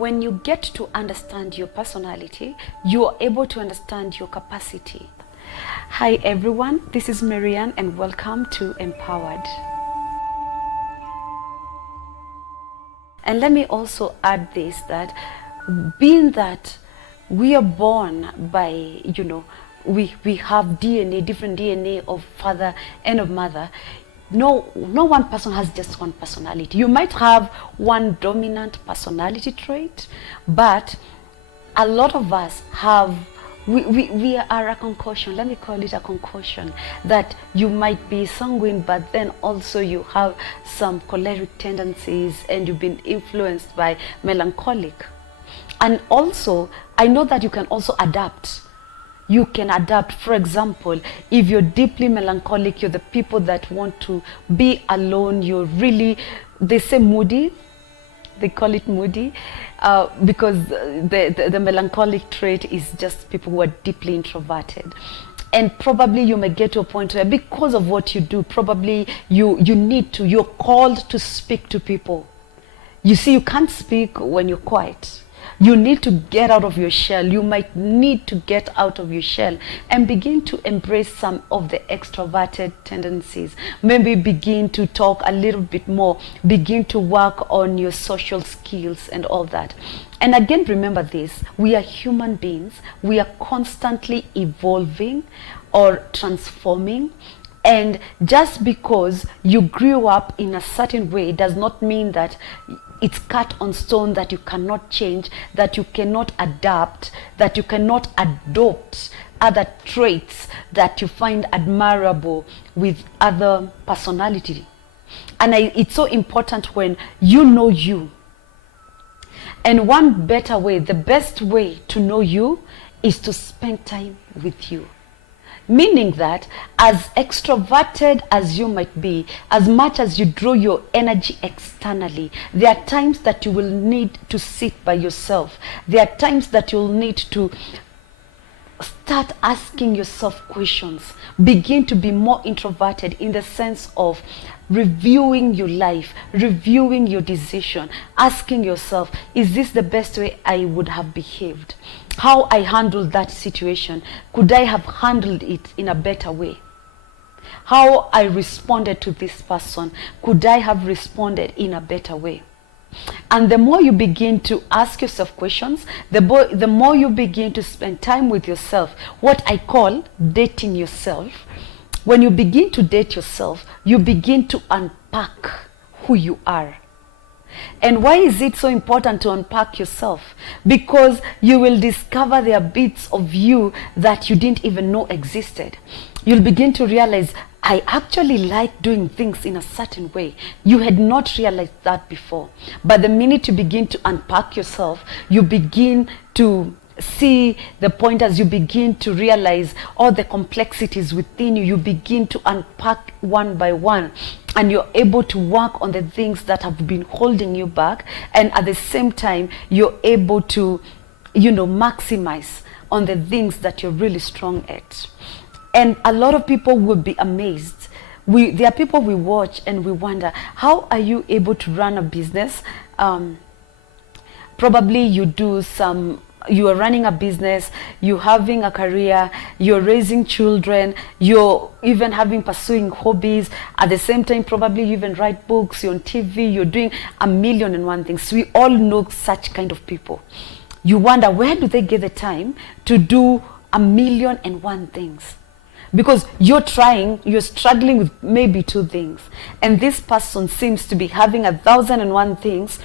when you get to understand your personality, you are able to understand your capacity. Hi everyone, this is Marianne and welcome to Empowered. And let me also add this, that being that we are born by, we have DNA, different DNA of father and of mother. No one person has just one personality. You might have one dominant personality trait, but a lot of us have, we are a concoction. Let me call it a concoction, that you might be sanguine, but then also you have some choleric tendencies and you've been influenced by melancholic. And also, I know that you can also adapt. You can adapt. For example, if you're deeply melancholic, you're the people that want to be alone, you're really, they say moody, they call it moody, because the melancholic trait is just people who are deeply introverted. And probably you may get to a point where, because of what you do, probably you're called to speak to people. You see, you can't speak when you're quiet. You need to get out of your shell. You might need to get out of your shell and begin to embrace some of the extroverted tendencies. Maybe begin to talk a little bit more. Begin to work on your social skills and all that. And again, remember this, we are human beings. We are constantly evolving or transforming. And just because you grew up in a certain way does not mean that it's cut on stone, that you cannot change, that you cannot adapt, that you cannot adopt other traits that you find admirable with other personality. And it's so important when you know you. And one better way, the best way to know you is to spend time with you. Meaning that as extroverted as you might be, as much as you draw your energy externally, there are times that you will need to sit by yourself. There are times that you'll need to start asking yourself questions. Begin to be more introverted in the sense of reviewing your life, reviewing your decision, asking yourself, is this the best way I would have behaved? How I handled that situation, could I have handled it in a better way? How I responded to this person, could I have responded in a better way? And the more you begin to ask yourself questions, the more you begin to spend time with yourself, what I call dating yourself. When you begin to date yourself, you begin to unpack who you are. And why is it so important to unpack yourself? Because you will discover there are bits of you that you didn't even know existed. You'll begin to realize, I actually like doing things in a certain way. You had not realized that before. But the minute you begin to unpack yourself, you begin to see the point. As you begin to realize all the complexities within you, you begin to unpack one by one, and you're able to work on the things that have been holding you back, and at the same time you're able to maximize on the things that you're really strong at. And a lot of people will be amazed. There are people we watch and we wonder, how are you able to run a business? Probably you are running a business, you're having a career, you're raising children, you're even pursuing hobbies. At the same time, probably you even write books, you're on TV, you're doing 1,000,001 things. We all know such kind of people. You wonder, where do they get the time to do 1,000,001 things? Because you're struggling with maybe 2 things. And this person seems to be having 1,001 things,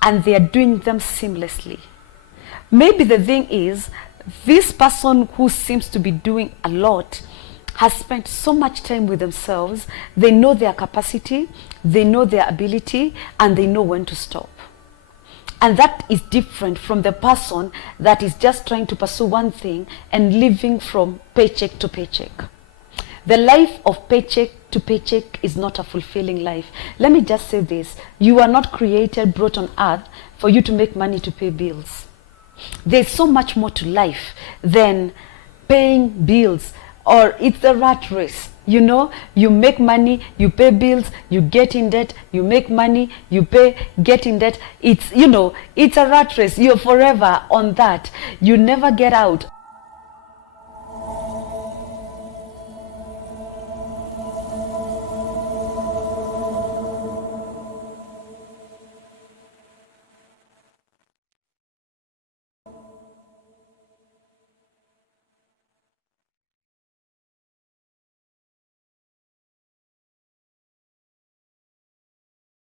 and they are doing them seamlessly. Maybe the thing is, this person who seems to be doing a lot has spent so much time with themselves. They know their capacity, they know their ability, and they know when to stop. And that is different from the person that is just trying to pursue one thing and living from paycheck to paycheck. The life of paycheck to paycheck is not a fulfilling life. Let me just say this. You are not brought on earth for you to make money to pay bills. There's so much more to life than paying bills, or it's the rat race. You know, you make money, you pay bills, you get in debt, you make money, you pay, get in debt. It's, you know, it's a rat race. You're forever on that. You never get out.